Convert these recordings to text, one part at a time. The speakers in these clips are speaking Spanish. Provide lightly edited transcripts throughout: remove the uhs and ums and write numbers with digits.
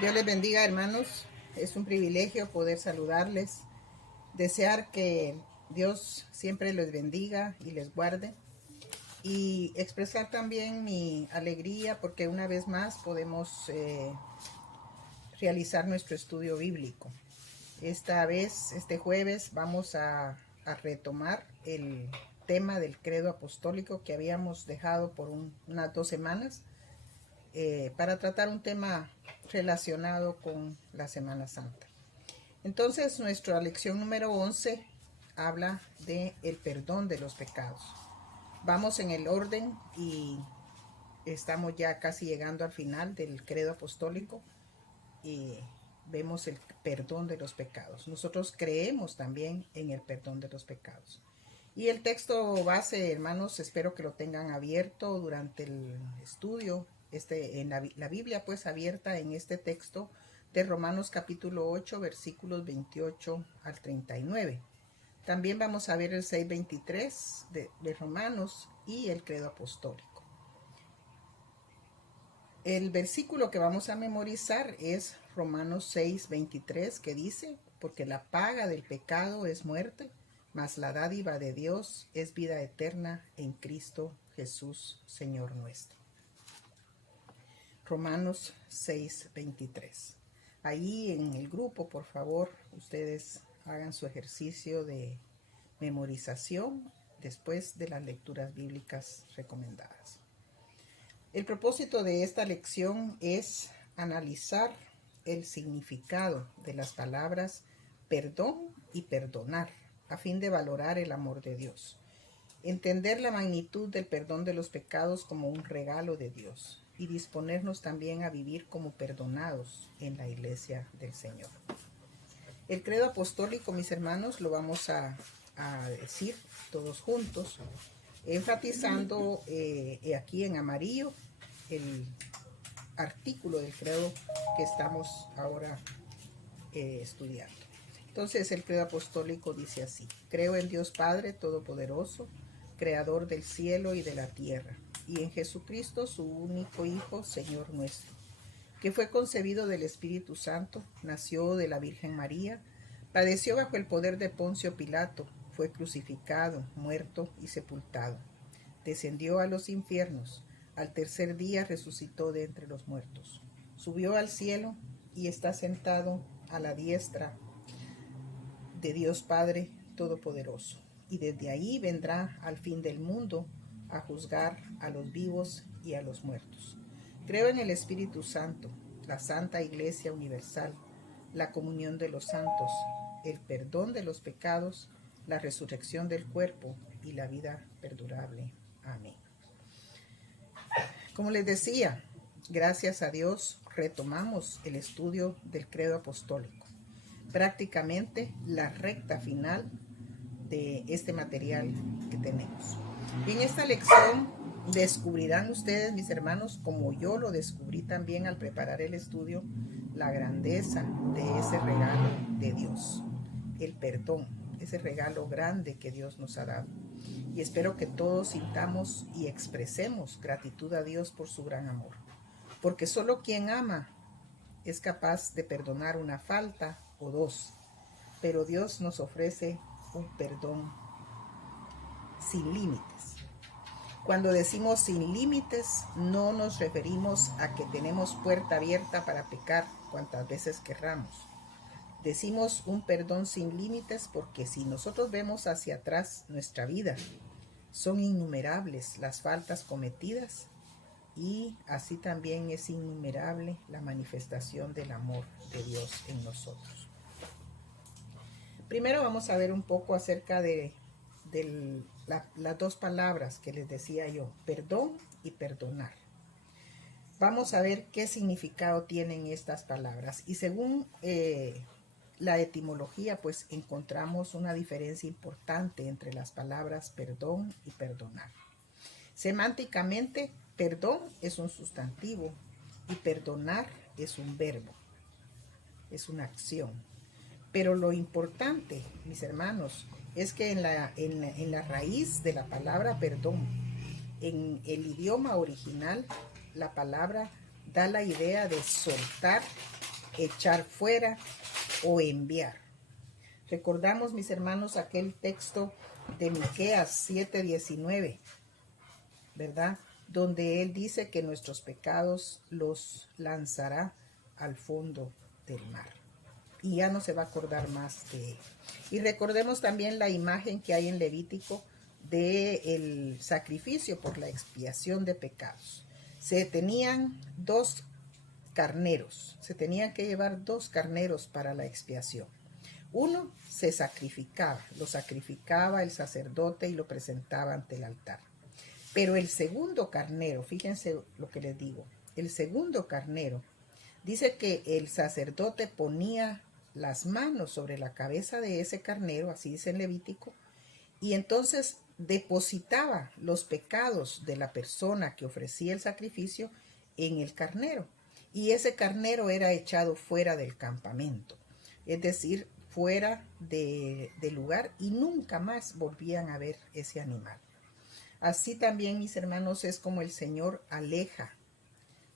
Dios les bendiga, hermanos. Es un privilegio poder saludarles. Desear que Dios siempre les bendiga y les guarde. Y expresar también mi alegría porque una vez más podemos realizar nuestro estudio bíblico. Esta vez, este jueves, vamos a retomar el tema del credo apostólico que habíamos dejado por unas 2 semanas. Para tratar un tema relacionado con la Semana Santa. Entonces, nuestra lección número 11 habla de el perdón de los pecados. Vamos en el orden y estamos ya casi llegando al final del credo apostólico y vemos el perdón de los pecados. Nosotros creemos también en el perdón de los pecados. Y el texto base, hermanos, espero que lo tengan abierto durante el estudio. En la Biblia pues abierta en este texto de Romanos capítulo 8 versículos 28 al 39. También vamos a ver el 6:23 de Romanos y el credo apostólico. El versículo que vamos a memorizar es Romanos 6:23, que dice: porque la paga del pecado es muerte, mas la dádiva de Dios es vida eterna en Cristo Jesús, Señor nuestro. Romanos 6:23. Ahí en el grupo, por favor, ustedes hagan su ejercicio de memorización después de las lecturas bíblicas recomendadas. El propósito de esta lección es analizar el significado de las palabras perdón y perdonar, a fin de valorar el amor de Dios. Entender la magnitud del perdón de los pecados como un regalo de Dios y disponernos también a vivir como perdonados en la iglesia del Señor. El credo apostólico, mis hermanos, lo vamos a decir todos juntos, enfatizando aquí en amarillo el artículo del credo que estamos ahora estudiando. Entonces el credo apostólico dice así: creo en Dios Padre Todopoderoso, Creador del cielo y de la tierra, y en Jesucristo, su único Hijo, Señor nuestro, que fue concebido del Espíritu Santo, nació de la Virgen María, padeció bajo el poder de Poncio Pilato, fue crucificado, muerto y sepultado, descendió a los infiernos, al tercer día resucitó de entre los muertos, subió al cielo y está sentado a la diestra de Dios Padre Todopoderoso, y desde ahí vendrá al fin del mundo a juzgar a los vivos y a los muertos. Creo en el Espíritu Santo, la Santa Iglesia Universal, la comunión de los santos, el perdón de los pecados, la resurrección del cuerpo y la vida perdurable. Amén. Como les decía, gracias a Dios retomamos el estudio del credo apostólico, prácticamente la recta final de este material que tenemos. Y en esta lección descubrirán ustedes, mis hermanos, como yo lo descubrí también al preparar el estudio, la grandeza de ese regalo de Dios, el perdón, ese regalo grande que Dios nos ha dado. Y espero que todos sintamos y expresemos gratitud a Dios por su gran amor, porque solo quien ama es capaz de perdonar una falta o dos, pero Dios nos ofrece un perdón sin límites. Cuando decimos sin límites, no nos referimos a que tenemos puerta abierta para pecar cuantas veces querramos. Decimos un perdón sin límites porque si nosotros vemos hacia atrás nuestra vida, son innumerables las faltas cometidas y así también es innumerable la manifestación del amor de Dios en nosotros. Primero vamos a ver un poco acerca de las dos palabras que les decía yo, perdón y perdonar. Vamos a ver qué significado tienen estas palabras. Y según la etimología, pues encontramos una diferencia importante entre las palabras perdón y perdonar. Semánticamente, perdón es un sustantivo y perdonar es un verbo, es una acción. Pero lo importante, mis hermanos, es que en la raíz de la palabra perdón, en el idioma original, la palabra da la idea de soltar echar fuera o enviar. Recordamos, mis hermanos, aquel texto de Miqueas 7:19, ¿verdad? Donde él dice que nuestros pecados los lanzará al fondo del mar. Y ya no se va a acordar más de él. Y recordemos también la imagen que hay en Levítico del sacrificio por la expiación de pecados. Se tenían dos carneros, se tenían que llevar 2 carneros para la expiación. Uno se sacrificaba, lo sacrificaba el sacerdote y lo presentaba ante el altar. Pero el segundo carnero, fíjense lo que les digo, el segundo carnero dice que el sacerdote ponía las manos sobre la cabeza de ese carnero, así dice en Levítico, y entonces depositaba los pecados de la persona que ofrecía el sacrificio en el carnero. Y ese carnero era echado fuera del campamento, es decir, fuera del lugar, y nunca más volvían a ver ese animal. Así también, mis hermanos, es como el Señor aleja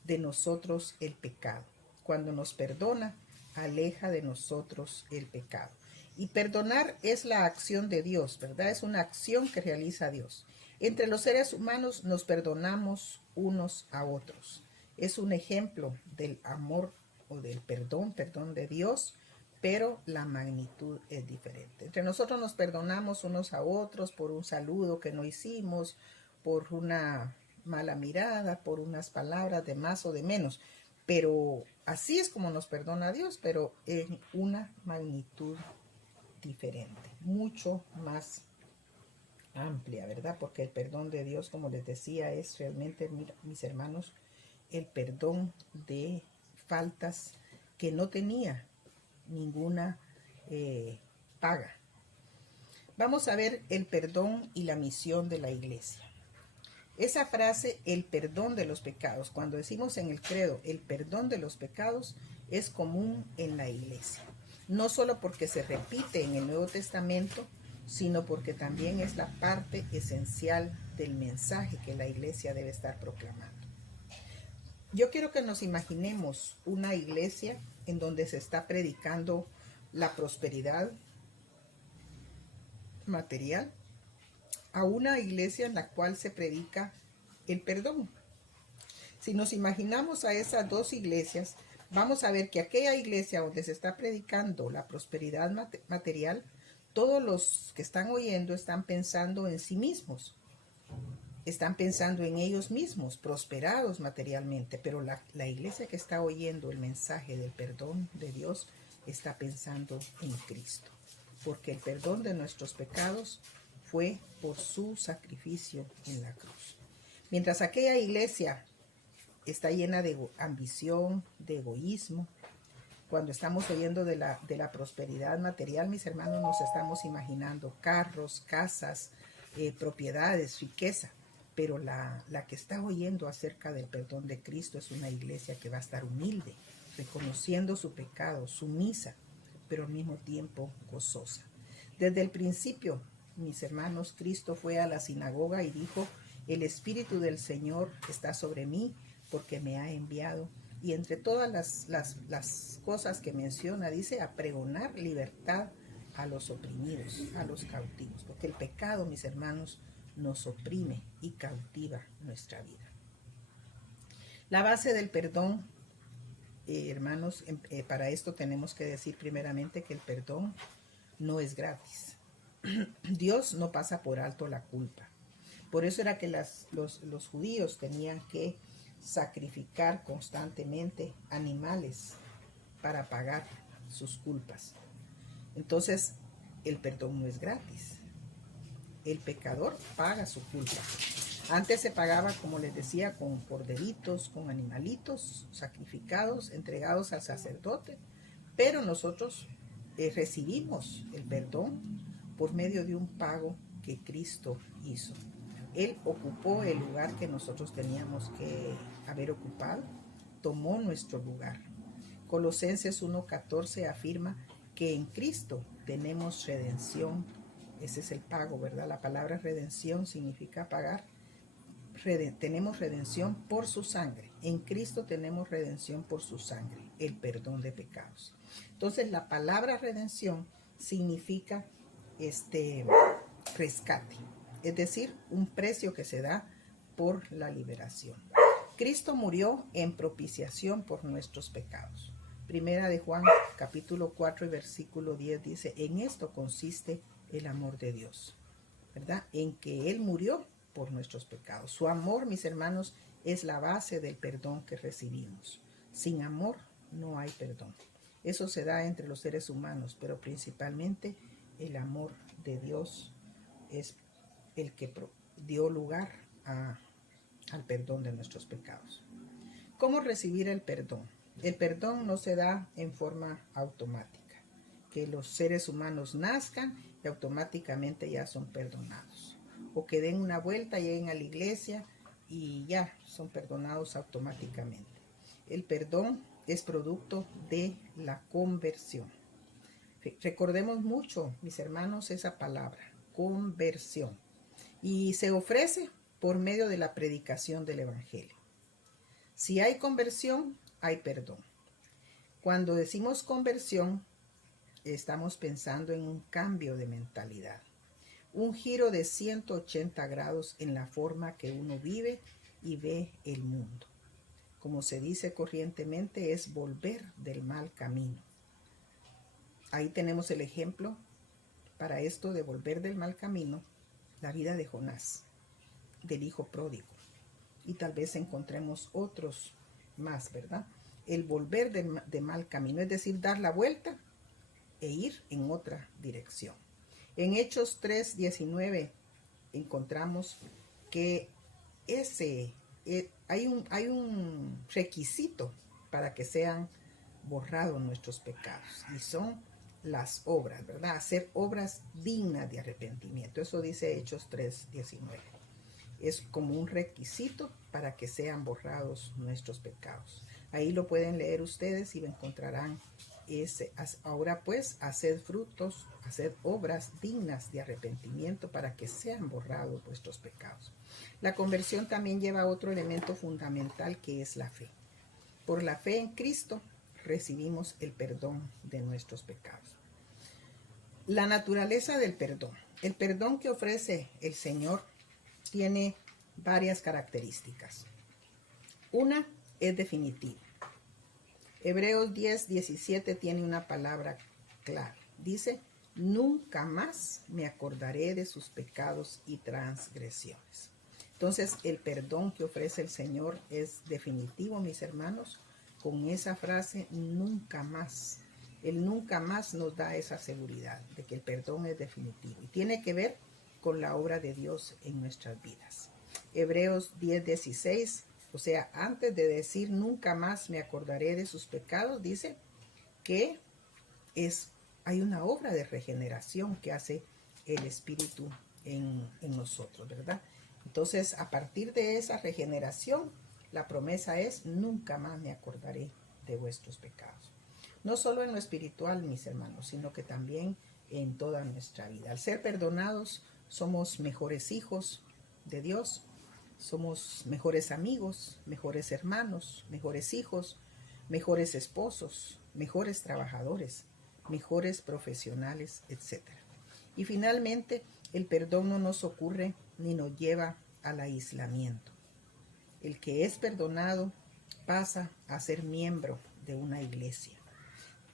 de nosotros el pecado. Cuando nos perdona, aleja de nosotros el pecado. Y perdonar es la acción de Dios, ¿verdad? Es una acción que realiza Dios. Entre los seres humanos nos perdonamos unos a otros. Es un ejemplo del amor o del perdón de Dios, pero la magnitud es diferente. Entre nosotros nos perdonamos unos a otros por un saludo que no hicimos, por una mala mirada, por unas palabras de más o de menos. Pero así es como nos perdona Dios, pero en una magnitud diferente, mucho más amplia, ¿verdad? Porque el perdón de Dios, como les decía, es realmente, mis hermanos, el perdón de faltas que no tenía ninguna paga. Vamos a ver el perdón y la misión de la iglesia. Esa frase, el perdón de los pecados, cuando decimos en el credo, el perdón de los pecados, es común en la iglesia. No solo porque se repite en el Nuevo Testamento, sino porque también es la parte esencial del mensaje que la iglesia debe estar proclamando. Yo quiero que nos imaginemos una iglesia en donde se está predicando la prosperidad material, a una iglesia en la cual se predica el perdón. Si nos imaginamos a esas dos iglesias, vamos a ver que aquella iglesia donde se está predicando la prosperidad material, todos los que están oyendo están pensando en sí mismos, están pensando en ellos mismos, prosperados materialmente, pero la iglesia que está oyendo el mensaje del perdón de Dios está pensando en Cristo, porque el perdón de nuestros pecados fue por su sacrificio en la cruz. Mientras aquella iglesia está llena de ambición, de egoísmo, cuando estamos oyendo de la prosperidad material, mis hermanos, nos estamos imaginando carros, casas, propiedades, riqueza. Pero la que está oyendo acerca del perdón de Cristo es una iglesia que va a estar humilde, reconociendo su pecado, sumisa, pero al mismo tiempo gozosa. Desde el principio, mis hermanos, Cristo fue a la sinagoga y dijo: el Espíritu del Señor está sobre mí porque me ha enviado. Y entre todas las cosas que menciona, dice: a pregonar libertad a los oprimidos, a los cautivos. Porque el pecado, mis hermanos, nos oprime y cautiva nuestra vida. La base del perdón, hermanos, para esto tenemos que decir primeramente que el perdón no es gratis. Dios no pasa por alto la culpa. Por eso era que los judíos tenían que sacrificar constantemente animales para pagar sus culpas. Entonces, el perdón no es gratis. El pecador paga su culpa. Antes se pagaba, como les decía, con corderitos, con animalitos sacrificados, entregados al sacerdote, pero nosotros recibimos el perdón por medio de un pago que Cristo hizo. Él ocupó el lugar que nosotros teníamos que haber ocupado, tomó nuestro lugar. Colosenses 1:14 afirma que en Cristo tenemos redención. Ese es el pago, ¿verdad? La palabra redención significa pagar. tenemos redención por su sangre. En Cristo tenemos redención por su sangre, el perdón de pecados. Entonces, la palabra redención significa rescate, es decir, un precio que se da por la liberación. Cristo murió en propiciación por nuestros pecados. Primera de Juan, capítulo 4 y versículo 10 dice, en esto consiste el amor de Dios, ¿verdad? En que Él murió por nuestros pecados. Su amor, mis hermanos, es la base del perdón que recibimos. Sin amor no hay perdón. Eso se da entre los seres humanos, pero principalmente el amor de Dios es el que dio lugar al perdón de nuestros pecados. ¿Cómo recibir el perdón? El perdón no se da en forma automática, que los seres humanos nazcan y automáticamente ya son perdonados, o que den una vuelta, lleguen a la iglesia y ya son perdonados automáticamente. El perdón es producto de la conversión. Recordemos mucho, mis hermanos, esa palabra, conversión, y se ofrece por medio de la predicación del evangelio. Si hay conversión, hay perdón. Cuando decimos conversión, estamos pensando en un cambio de mentalidad, un giro de 180 grados en la forma que uno vive y ve el mundo. Como se dice corrientemente, es volver del mal camino. Ahí tenemos el ejemplo para esto de volver del mal camino, la vida de Jonás, del hijo pródigo. Y tal vez encontremos otros más, ¿verdad? El volver de mal camino, es decir, dar la vuelta e ir en otra dirección. En Hechos 3:19 encontramos que hay un requisito para que sean borrados nuestros pecados, y son las obras, ¿verdad? Hacer obras dignas de arrepentimiento. Eso dice Hechos 3:19. Es como un requisito para que sean borrados nuestros pecados. Ahí lo pueden leer ustedes y encontrarán ahora pues, haced frutos, haced obras dignas de arrepentimiento para que sean borrados vuestros pecados. La conversión también lleva otro elemento fundamental, que es la fe. Por la fe en Cristo recibimos el perdón de nuestros pecados. La naturaleza del perdón. El perdón que ofrece el Señor tiene varias características. Una es definitiva. Hebreos 10:17 tiene una palabra clara. Dice, nunca más me acordaré de sus pecados y transgresiones. Entonces, el perdón que ofrece el Señor es definitivo, mis hermanos, con esa frase, nunca más. El nunca más nos da esa seguridad de que el perdón es definitivo y tiene que ver con la obra de Dios en nuestras vidas. Hebreos 10:16, o sea, antes de decir nunca más me acordaré de sus pecados, dice que hay una obra de regeneración que hace el Espíritu en nosotros, ¿verdad? Entonces, a partir de esa regeneración, la promesa es nunca más me acordaré de vuestros pecados. No solo en lo espiritual, mis hermanos, sino que también en toda nuestra vida. Al ser perdonados, somos mejores hijos de Dios, somos mejores amigos, mejores hermanos, mejores hijos, mejores esposos, mejores trabajadores, mejores profesionales, etc. Y finalmente, el perdón no nos ocurre ni nos lleva al aislamiento. El que es perdonado pasa a ser miembro de una iglesia,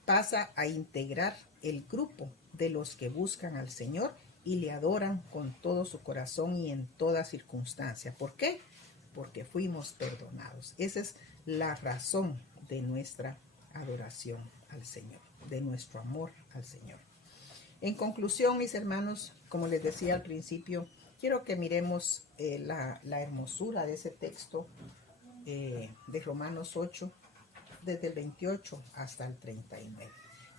pasa a integrar el grupo de los que buscan al Señor y le adoran con todo su corazón y en toda circunstancia. ¿Por qué? Porque fuimos perdonados. Esa es la razón de nuestra adoración al Señor, de nuestro amor al Señor. En conclusión, mis hermanos, como les decía al principio, quiero que miremos la hermosura de ese texto de Romanos 8, desde el 28 hasta el 39.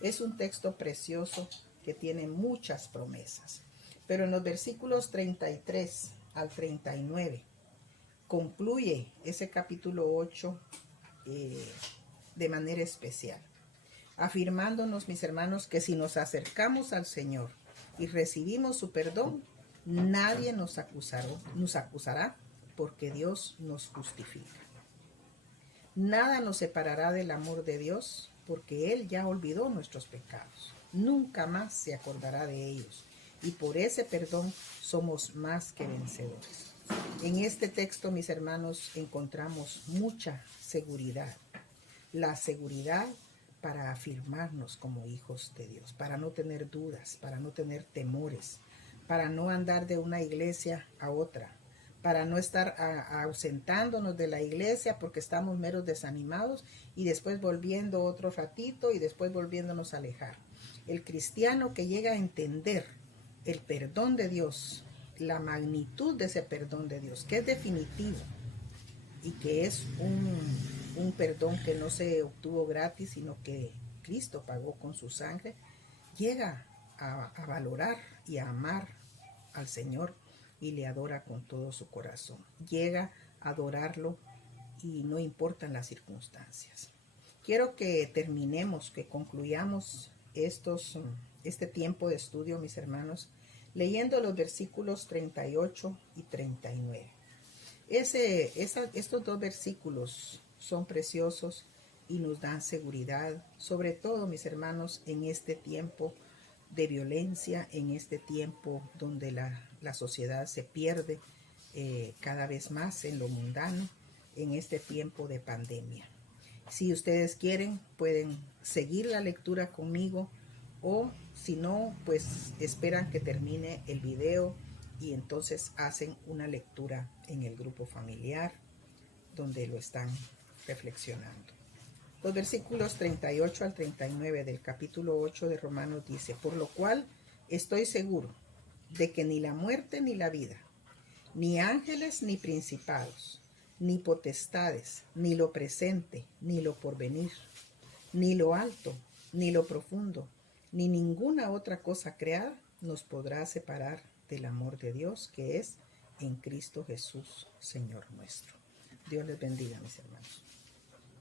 Es un texto precioso que tiene muchas promesas. Pero en los versículos 33 al 39 concluye ese capítulo 8 de manera especial, afirmándonos, mis hermanos, que si nos acercamos al Señor y recibimos su perdón, nadie nos acusará porque Dios nos justifica. Nada nos separará del amor de Dios, porque Él ya olvidó nuestros pecados. Nunca más se acordará de ellos. Y por ese perdón somos más que vencedores. En este texto, mis hermanos, encontramos mucha seguridad. La seguridad para afirmarnos como hijos de Dios, para no tener dudas, para no tener temores, para no andar de una iglesia a otra, para no estar ausentándonos de la iglesia porque estamos meros desanimados y después volviendo otro ratito y después volviéndonos a alejar. El cristiano que llega a entender el perdón de Dios, la magnitud de ese perdón de Dios, que es definitivo y que es un perdón que no se obtuvo gratis, sino que Cristo pagó con su sangre, llega a valorar y a amar al Señor y le adora con todo su corazón. Llega a adorarlo y no importan las circunstancias. Quiero que terminemos, que concluyamos este tiempo de estudio, mis hermanos, leyendo los versículos 38 y 39. Estos dos versículos son preciosos y nos dan seguridad, sobre todo, mis hermanos, en este tiempo de violencia, en este tiempo donde la sociedad se pierde cada vez más en lo mundano, en este tiempo de pandemia. Si ustedes quieren, pueden seguir la lectura conmigo, o si no, pues esperan que termine el video y entonces hacen una lectura en el grupo familiar donde lo están reflexionando. Los versículos 38 al 39 del capítulo 8 de Romanos dice: por lo cual estoy seguro de que ni la muerte ni la vida, ni ángeles ni principados, ni potestades, ni lo presente, ni lo porvenir, ni lo alto, ni lo profundo, ni ninguna otra cosa creada nos podrá separar del amor de Dios que es en Cristo Jesús, Señor nuestro. Dios les bendiga, mis hermanos.